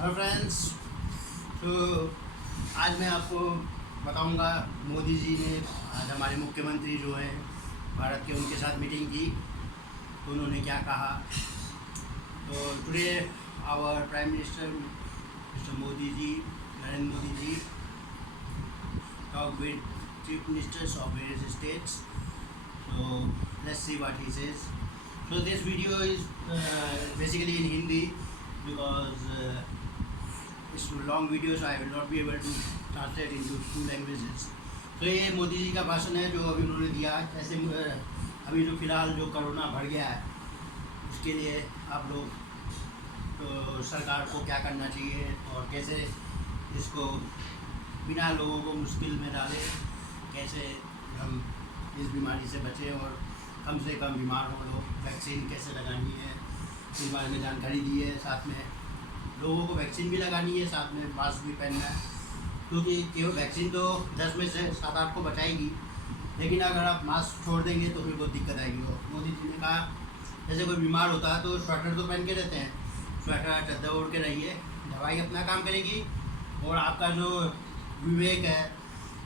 Hello friends. तो आज मैं आपको बताऊंगा मोदी जी ने आज हमारे मुख्यमंत्री जो हैं भारत के, उनके साथ मीटिंग की तो उन्होंने क्या कहा। तो today our prime minister mister Modi ji, Narendra Modi ji, talk with chief ministers of various states. So let's see what he says. So this video is basically in Hindi because it's a long video, so I will not be able to translate into two languages. तो ये मोदी जी का भाषण है जो अभी उन्होंने दिया। ऐसे अभी जो फ़िलहाल जो कोरोना बढ़ गया है उसके लिए आप लोग तो सरकार को क्या करना चाहिए और कैसे इसको बिना लोगों को मुश्किल में डाले, कैसे हम इस बीमारी से बचें और कम से कम बीमार हो लोग, वैक्सीन कैसे लगानी है इस बारे में जानकारी दी है। साथ में लोगों को वैक्सीन भी लगानी है, साथ में मास्क भी पहनना है, क्योंकि केवल वैक्सीन तो 10 में से 7-8 को बचाएगी, लेकिन अगर आप मास्क छोड़ देंगे तो फिर बहुत दिक्कत आएगी। मोदी जी ने कहा जैसे कोई बीमार होता है तो स्वेटर तो पहन के रहते हैं, स्वेटर चद्दर ओढ़ के रहिए, दवाई अपना काम करेगी और आपका जो विवेक है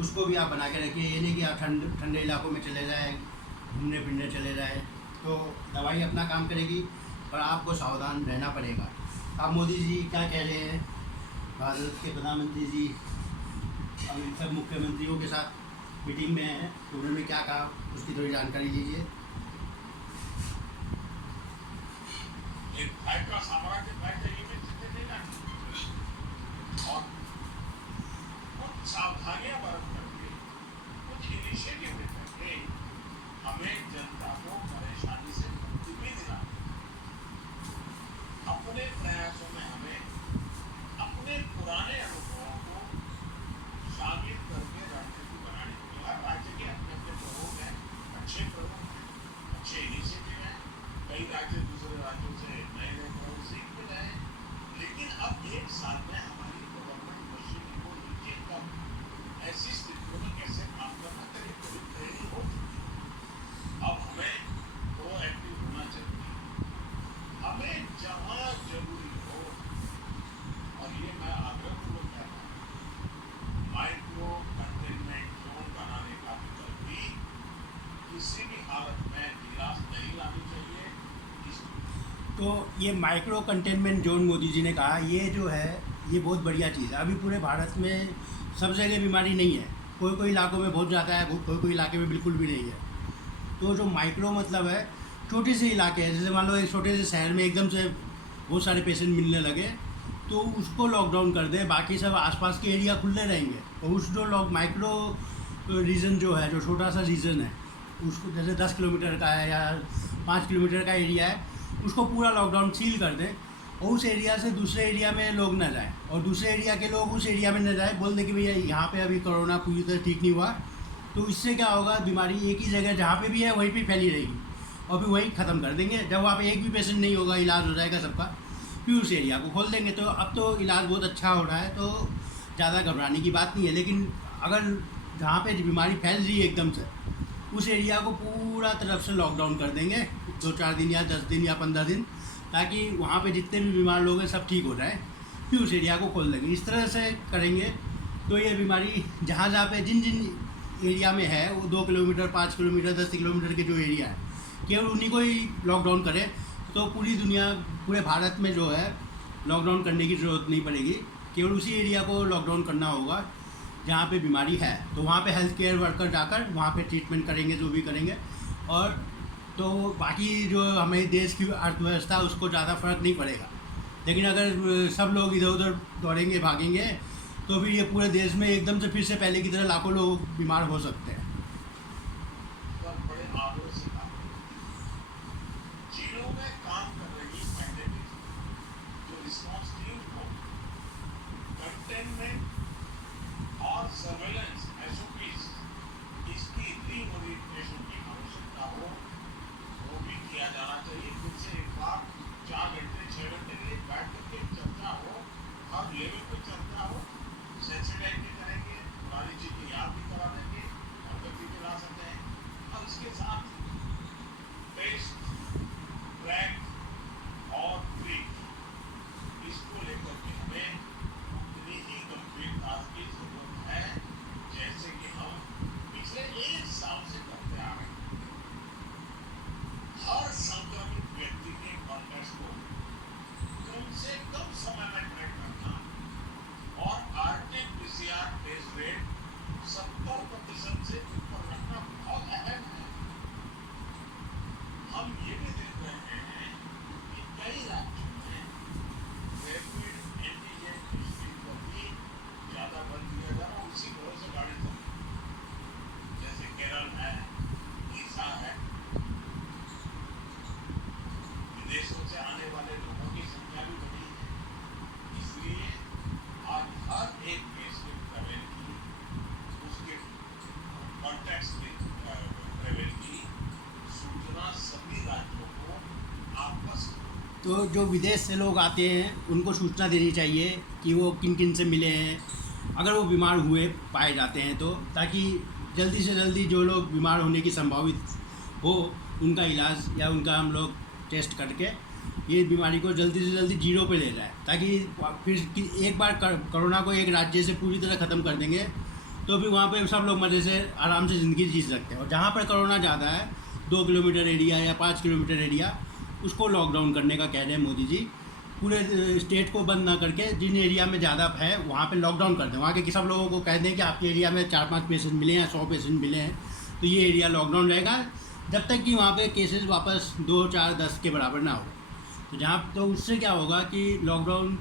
उसको भी आप बना के रखिए। ये नहीं कि आप ठंडे इलाकों में चले जाएँ, घूमने फिरने चले जाएँ, तो दवाई अपना काम करेगी और आपको सावधान रहना पड़ेगा। अब मोदी जी क्या कह रहे हैं, भारत के प्रधानमंत्री जी अभी सब मुख्यमंत्रियों के साथ मीटिंग में हैं तो उन्होंने क्या कहा उसकी थोड़ी जानकारी लीजिए। सावधानियां बरत करके कुछ इनिशिएटिव लेकर हमें जनता को परेशानी से मुक्ति भी दिला। अपने प्रयासों में हमें अपने पुराने अनुभवों को शामिल करके रणनीति बनाने की हर राज्य के अपने अपने प्रयोग हैं, अच्छे प्रयोग हैं, अच्छे इनिशिएटिव हैं। कई राज्य दूसरे राज्यों से नए नए प्रयोग सीख भी रहे हैं, लेकिन अब एक साल में हमारी गवर्नमेंट मशीन को नीचे कर ऐसी स्थितियों में कैसे काम करना चाहिए पूरी ट्रेनिंग हो चुकी है। अब हमें प्रोएक्टिव होना चाहिए, हमें जहाँ जरूरी हो, और ये मैं आग्रहपूर्वक कह रहा हूँ, माइक्रो कंटेनमेंट जोन बनाने का विकल्प भी किसी भी हालत में निराश नहीं लानी चाहिए। तो ये micro containment zone Modi ji ने कहा, ये जो है ये बहुत बढ़िया चीज़ है। अभी पूरे भारत में सब जगह बीमारी नहीं है, कोई कोई इलाकों में बहुत ज़्यादा है, कोई कोई इलाके में बिल्कुल भी नहीं है। तो जो माइक्रो मतलब है छोटे से इलाके हैं, जैसे मान लो एक छोटे से शहर में एकदम से बहुत सारे पेशेंट मिलने लगे तो उसको लॉकडाउन कर दे, बाकी सब आसपास के एरिया खुले रहेंगे। और उस जो माइक्रो रीजन जो है, जो छोटा सा रीजन है, उसको जैसे 10 किलोमीटर का है या 5 किलोमीटर का एरिया है, उसको पूरा लॉकडाउन सील कर दें और उस एरिया से दूसरे एरिया में लोग ना जाएं और दूसरे एरिया के लोग उस एरिया में न जाएं, बोल दें कि भैया यहाँ पे अभी कोरोना पूरी तरह ठीक नहीं हुआ। तो इससे क्या होगा, बीमारी एक ही जगह जहाँ पे भी है वहीं पे फैली रहेगी और फिर वहीं ख़त्म कर देंगे। जब वहाँ पे एक भी पेशेंट नहीं होगा, इलाज हो जाएगा सबका, फिर उस एरिया को खोल देंगे। तो अब तो इलाज बहुत अच्छा हो रहा है, तो ज़्यादा घबराने की बात नहीं है। लेकिन अगर जहाँ पे बीमारी फैल रही है एकदम से, उस एरिया को पूरा तरफ से लॉकडाउन कर देंगे 2-4 दिन या 10 दिन या 15 दिन, ताकि वहाँ पे जितने भी बीमार लोग हैं सब ठीक हो जाए, फिर उस एरिया को खोल देंगे। इस तरह से करेंगे तो ये बीमारी जहाँ जहाँ पे जिन जिन एरिया में है, वो 2 किलोमीटर 5 किलोमीटर 10 किलोमीटर के जो एरिया है, केवल उन्हीं को ही लॉकडाउन करें तो पूरी दुनिया, पूरे भारत में जो है लॉकडाउन करने की ज़रूरत नहीं पड़ेगी। केवल उसी एरिया को लॉकडाउन करना होगा जहाँ पे बीमारी है। तो वहाँ पे हेल्थ केयर वर्कर जाकर वहाँ पे ट्रीटमेंट करेंगे, जो भी करेंगे। और तो बाकी जो हमें देश की अर्थव्यवस्था उसको ज़्यादा फर्क नहीं पड़ेगा। लेकिन अगर सब लोग इधर उधर दौड़ेंगे भागेंगे तो फिर ये पूरे देश में एकदम से फिर से पहले की तरह लाखों लोग बीमार हो सकते हैं। बड़े आदर से जिलों में काम कर रही पैंडेमिक जो रिस्पॉन्स टीम को कंटेनमेंट और सर्वेलेंस एसओपीज इसकी रीओरिएंटेशन की आवश्यकता हो, वो भी किया जाना चाहिए। फिर से एक बार 4 घंटे 6 घंटे के लिए बैठ करके चर्चा हो, हर लेवल पे चर्चा हो, सेंसिटाइज भी करेंगे, पुरानी चीजें याद भी करा देंगे और गति भी ला सकते हैं। और इसके साथ टेस्ट, ट्रैक और ट्रीट, इसको लेकर के हमें 70% से ऊपर रखना बहुत अहम है। हम ये भी देख रहे हैं कि कई राज्यों में रैपिड एंटीजन टेस्टिंग को भी ज्यादा बल दिया जा रहा है, उसी तरह से गाड़ी चल रही है। जैसे केरल है, उड़ीसा है, विदेशों से आने वाले लोगों की संख्या भी बढ़ी है, इसलिए आज हर एक केस के ट्रैवल की, उसके कॉन्टैक्ट में ट्रैवल की सूचना सभी राज्यों को आपस में। तो जो विदेश से लोग आते हैं उनको सूचना देनी चाहिए कि वो किन किन से मिले हैं, अगर वो बीमार हुए पाए जाते हैं तो, ताकि जल्दी से जल्दी जो लोग बीमार होने की संभावित हो उनका इलाज या उनका हम लोग टेस्ट करके ये बीमारी को जल्दी से जल्दी जीरो पे ले जाए, ताकि फिर एक बार कोरोना को एक राज्य से पूरी तरह ख़त्म कर देंगे तो फिर वहाँ पे सब लोग मज़े से आराम से ज़िंदगी जी सकते हैं। और जहाँ पर कोरोना ज़्यादा है, 2 किलोमीटर एरिया या 5 किलोमीटर एरिया, उसको लॉकडाउन करने का कह रहे हैं मोदी जी। पूरे स्टेट को बंद ना करके जिन एरिया में ज़्यादा है वहाँ पे लॉकडाउन कर दें, वहाँ के सब लोगों को कह दें कि आपके एरिया में 4-5 पेशेंट मिले हैं, 100 पेशेंट मिले हैं, तो ये एरिया लॉकडाउन रहेगा जब तक कि वहाँ पे केसेस वापस 2, 4, 10 के बराबर ना हो। तो जहाँ तो उससे क्या होगा कि लॉकडाउन,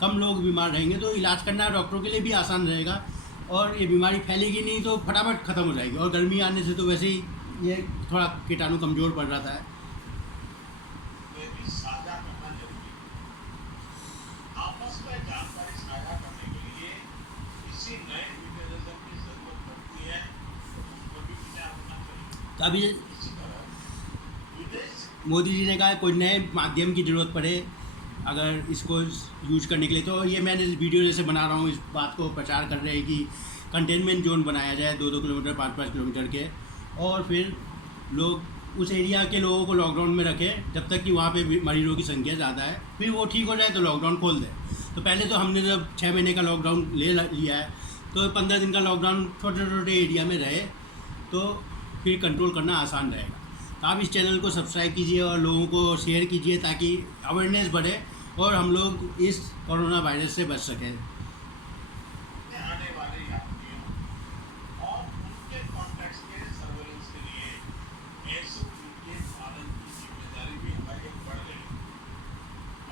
कम लोग बीमार रहेंगे तो इलाज करना डॉक्टरों के लिए भी आसान रहेगा और ये बीमारी फैलेगी नहीं तो फटाफट ख़त्म हो जाएगी। और गर्मी आने से तो वैसे ही ये थोड़ा कीटाणु कमज़ोर पड़ रहा था। में भी साझा करना जरूरी है। आपस में जानकारी साझा करने के लिए किसी नए मैकेनिज्म की जरूरत पड़ती है, तो उस पर भी विचार होना चाहिए। तो अभी इसी तरह विदेश मोदी जी ने कहा कोई नए माध्यम की ज़रूरत पड़े अगर इसको यूज करने के लिए, तो ये मैंने इस वीडियो जैसे बना रहा हूँ, इस बात को प्रचार कर रहे हैं कि कंटेनमेंट जोन बनाया जाए 2-2 किलोमीटर 5-5 किलोमीटर के, और फिर लोग उस एरिया के लोगों को लॉकडाउन में रखें जब तक कि वहाँ पे मरीजों की संख्या ज़्यादा है, फिर वो ठीक हो जाए तो लॉकडाउन खोल दें। तो पहले तो हमने जब 6 महीने का लॉकडाउन लिया है तो 15 दिन का लॉकडाउन छोटे छोटे एरिया में रहे तो फिर कंट्रोल करना आसान रहेगा। तो आप इस चैनल को सब्सक्राइब कीजिए और लोगों को शेयर कीजिए ताकि अवेयरनेस बढ़े और हम लोग इस कोरोना वायरस से बच सकें। आने वाले यात्रियों और उनके कॉन्टैक्ट्स के सर्वेलेंस के लिए एसओपी के पालन की जिम्मेदारी भी हमारी एक बढ़ गई।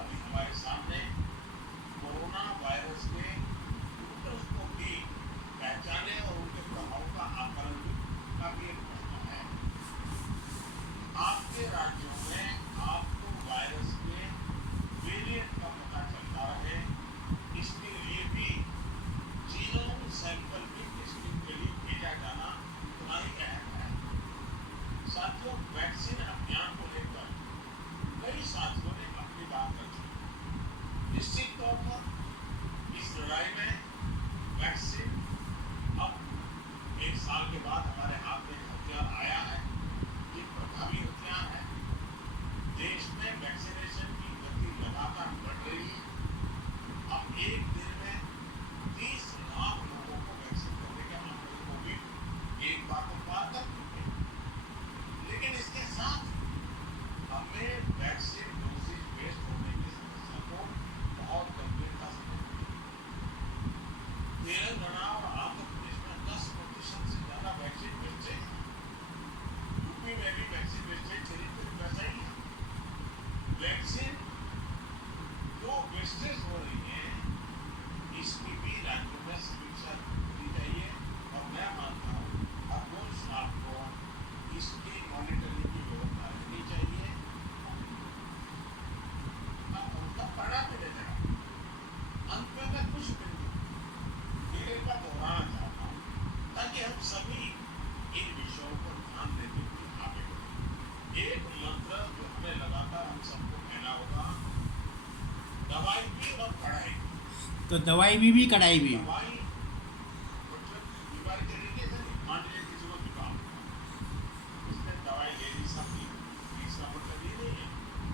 अभी हमारे सामने कोरोना वायरस के रूट्स को भी पहचाने और उनके प्रभाव का आकलन का भी एक प्रश्न है। आपके राज्यों में आपको वायरस के वेरिएंट का पता चलता रहे, इसके लिए भी जीनोम सैंपल की टेस्टिंग के लिए भेजा जाना उतना ही अहम है। साथियों, वैक्सीन अभियान को लेकर कई साथियों ने अपनी बात रखी। निश्चित तौर पर इस लड़ाई में वैक्सीन अब 1 साल के बाद हमारे हाथ में हथियार आया है, ये प्रभावी हथियार है। देश में वैक्सीनेशन की गति लगातार बढ़ रही है। अब एक दिन में 30 लाख लोगों को वैक्सीन करने के आंकड़े को भी एक बार को पार कर चुके हैं। लेकिन इसके साथ हमें वैक्सीन डोजेज वेस्ट होने की समस्या को बहुत गंभीरता से लेना है। तेलंगाना और आंध्र प्रदेश में 10% से ज्यादा वैक्सीन वेस्टेज है। यूपी में भी वैक्सीन वेस्टेज करीब वैसा ही है। वैक्सीन जो वेस्टेज हो रही है इसकी भी राज्यों में समीक्षा करनी चाहिए और मैं मानता हूँ हर रोज स्टाफ को इसकी मॉनिटरिंग की व्यवस्था रखनी चाहिए। उनका परिणाम मिलेगा। अंत में मैं कुछ मेरे का दोहराना चाहता हूँ ताकि हम सभी इन विषयों पर ध्यान देते हुए आगे बढ़ें। एक मंत्र जो हमें लगातार हम सबको कहना होगा, दवाई भी और कड़ाई भी। तो दवाई भी कड़ाई भी। दवाई मतलब बीमारी के तरीके से नहीं, मान लीजिए किसी को जुकाम उसने दवाई ले ली सबकी, इसका मतलब ये नहीं है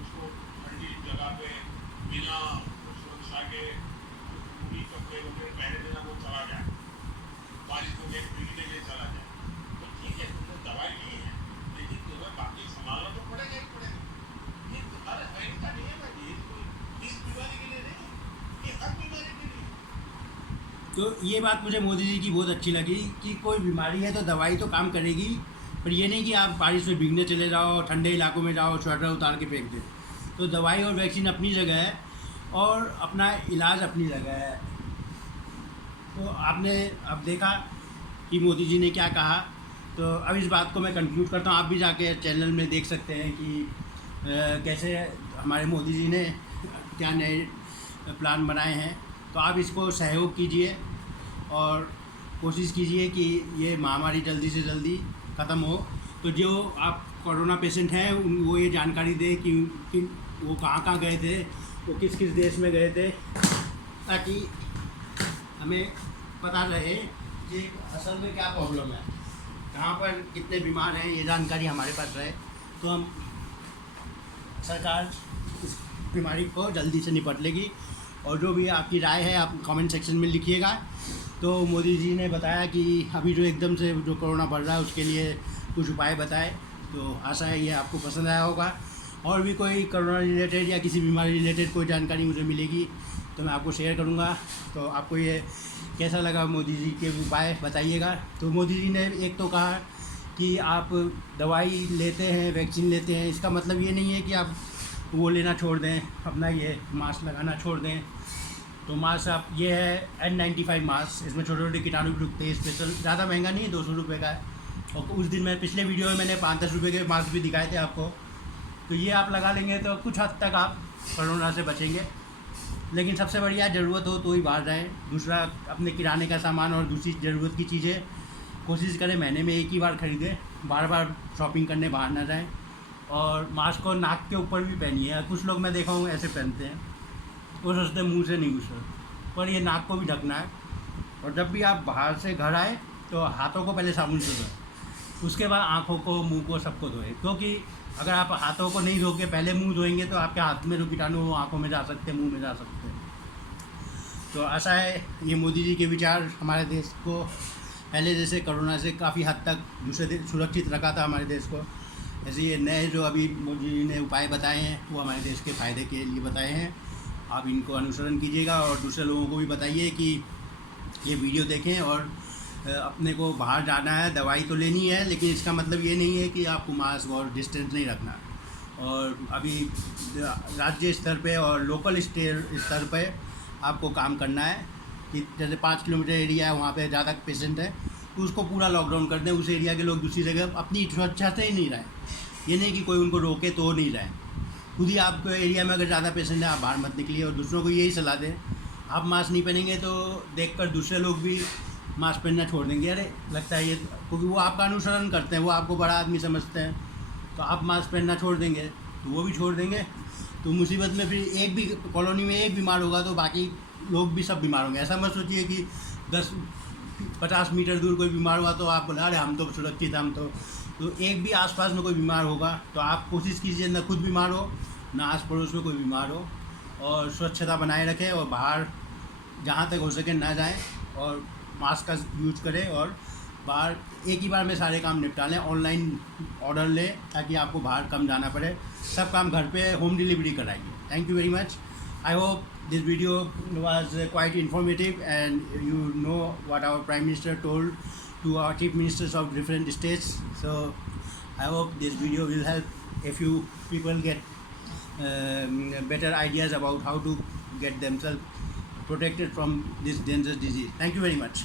उसको ठंडी जगह पे बिना सुरक्षा के पूरी कपड़े वगैरह पहने देना वो चला जाए, बारिश को देख भीगने के चला जाए। तो ठीक है, तुमने दवाई ली है लेकिन तुम्हें बाकी संभालना तो पड़ेगा ही पड़ेगा। ये तुम्हारे आइन का नियम है, ये कोई इस बीमारी के लिए नहीं, ये हर बीमारी के लिए। तो ये बात मुझे मोदी जी की बहुत अच्छी लगी कि कोई बीमारी है तो दवाई तो काम करेगी, पर ये नहीं कि आप बारिश में भीगने चले जाओ, ठंडे इलाकों में जाओ, स्वेटर उतार के फेंक दें। तो दवाई और वैक्सीन अपनी जगह है और अपना इलाज अपनी जगह है। तो आपने अब देखा कि मोदी जी ने क्या कहा, तो अब इस बात को मैं कंक्लूड करता हूँ। आप भी जाके चैनल में देख सकते हैं कि कैसे हमारे मोदी जी ने क्या नए प्लान बनाए हैं। तो आप इसको सहयोग कीजिए और कोशिश कीजिए कि ये महामारी जल्दी से जल्दी ख़त्म हो। तो जो आप कोरोना पेशेंट हैं वो ये जानकारी दें कि वो कहाँ गए थे, वो किस किस देश में गए थे, ताकि हमें पता रहे कि असल में क्या प्रॉब्लम है, कहाँ पर कितने बीमार हैं, ये जानकारी हमारे पास रहे तो हम सरकार इस बीमारी को जल्दी से निपट लेगी। और जो भी आपकी राय है आप कमेंट सेक्शन में लिखिएगा। तो मोदी जी ने बताया कि अभी जो एकदम से जो कोरोना बढ़ रहा है उसके लिए कुछ उपाय बताए, तो आशा है ये आपको पसंद आया होगा। और भी कोई कोरोना रिलेटेड या किसी बीमारी रिलेटेड कोई जानकारी मुझे मिलेगी तो मैं आपको शेयर करूँगा। तो आपको ये कैसा लगा मोदी जी के उपाय बताइएगा। तो मोदी जी ने एक तो कहा कि आप दवाई लेते हैं, वैक्सीन लेते हैं, इसका मतलब ये नहीं है कि आप वो लेना छोड़ दें, अपना ये मास्क लगाना छोड़ दें। तो मास्क आप ये है N95 मास्क, इसमें छोटे छोटे कीटाणु भी रुकते हैं, स्पेशल ज़्यादा महंगा नहीं है, 200 रुपये का है। और उस दिन मैं पिछले वीडियो में मैंने 5-10 रुपये के मास्क भी दिखाए थे आपको। तो ये आप लगा लेंगे तो कुछ हद तक आप कोरोना से बचेंगे। लेकिन सबसे बढ़िया ज़रूरत हो तो ही बाहर जाएँ। दूसरा, अपने किराने का सामान और दूसरी ज़रूरत की चीज़ें कोशिश करें महीने में एक ही बार ख़रीदें, बार बार शॉपिंग करने बाहर ना जाएं। और मास्क को नाक के ऊपर भी पहनिए। कुछ लोग मैं देखा हूँ ऐसे पहनते हैं, वो सोचते हैं मुंह से नहीं घुसे, पर ये नाक को भी ढकना है। और जब भी आप बाहर से घर आए तो हाथों को पहले साबुन से धोएं, उसके बाद आँखों को, मुंह को, सबको धोएं। क्योंकि अगर आप हाथों को नहीं धो के पहले मुंह धोएंगे तो आपके हाथ में जो कीटाणु वो आँखों में जा सकते हैं, मुँह में जा सकते हैं। तो आशा है ये मोदी जी के विचार हमारे देश को पहले जैसे कोरोना से काफ़ी हद तक दूसरे सुरक्षित रखा था हमारे देश को, ऐसे ये नए जो अभी मोदी जी ने उपाय बताए हैं वो हमारे देश के फ़ायदे के लिए बताए हैं। आप इनको अनुसरण कीजिएगा और दूसरे लोगों को भी बताइए कि ये वीडियो देखें। और अपने को बाहर जाना है, दवाई तो लेनी है, लेकिन इसका मतलब ये नहीं है कि आपको मास्क और डिस्टेंस नहीं रखना। और अभी राज्य स्तर पे और लोकल स्तर पे आपको काम करना है कि जैसे 5 किलोमीटर एरिया है वहाँ पे ज़्यादा पेशेंट है तो उसको पूरा लॉकडाउन कर दें। उस एरिया के लोग दूसरी जगह अपनी सुरक्षा से ही नहीं रहें। ये नहीं कि कोई उनको रोके तो नहीं रहें। खुद ही आपके एरिया में अगर ज़्यादा पेशेंट है आप बाहर मत निकलिए। और दूसरों को यही सलाह दें, आप मास्क नहीं पहनेंगे तो देखकर दूसरे लोग भी मास्क पहनना छोड़ देंगे। अरे लगता है ये, क्योंकि वो आपका अनुसरण करते हैं, वो आपको बड़ा आदमी समझते हैं, तो आप मास्क पहनना छोड़ देंगे तो वो भी छोड़ देंगे। तो मुसीबत में फिर एक भी कॉलोनी में एक बीमार होगा तो बाकी लोग भी सब बीमार होंगे। ऐसा मत सोचिए कि 10-50 मीटर दूर कोई बीमार हुआ तो आप बोले अरे हम तो सुरक्षित, हम तो एक भी आसपास में कोई बीमार होगा तो आप कोशिश कीजिए ना खुद बीमार हो ना आस पड़ोस में कोई बीमार हो। और स्वच्छता बनाए रखें और बाहर जहाँ तक हो सके ना जाएं और मास्क का यूज करें। और बाहर एक ही बार में सारे काम निपटा लें, ऑनलाइन ऑर्डर लें ताकि आपको बाहर कम जाना पड़े। सब काम घर पे होम डिलीवरी कराइए। Thank you very much. I hope this video was quite informative and you know what our Prime Minister told to our Chief Ministers of different states. So I hope this video will help a few people get better ideas about how to get themselves protected from this dangerous disease. Thank you very much.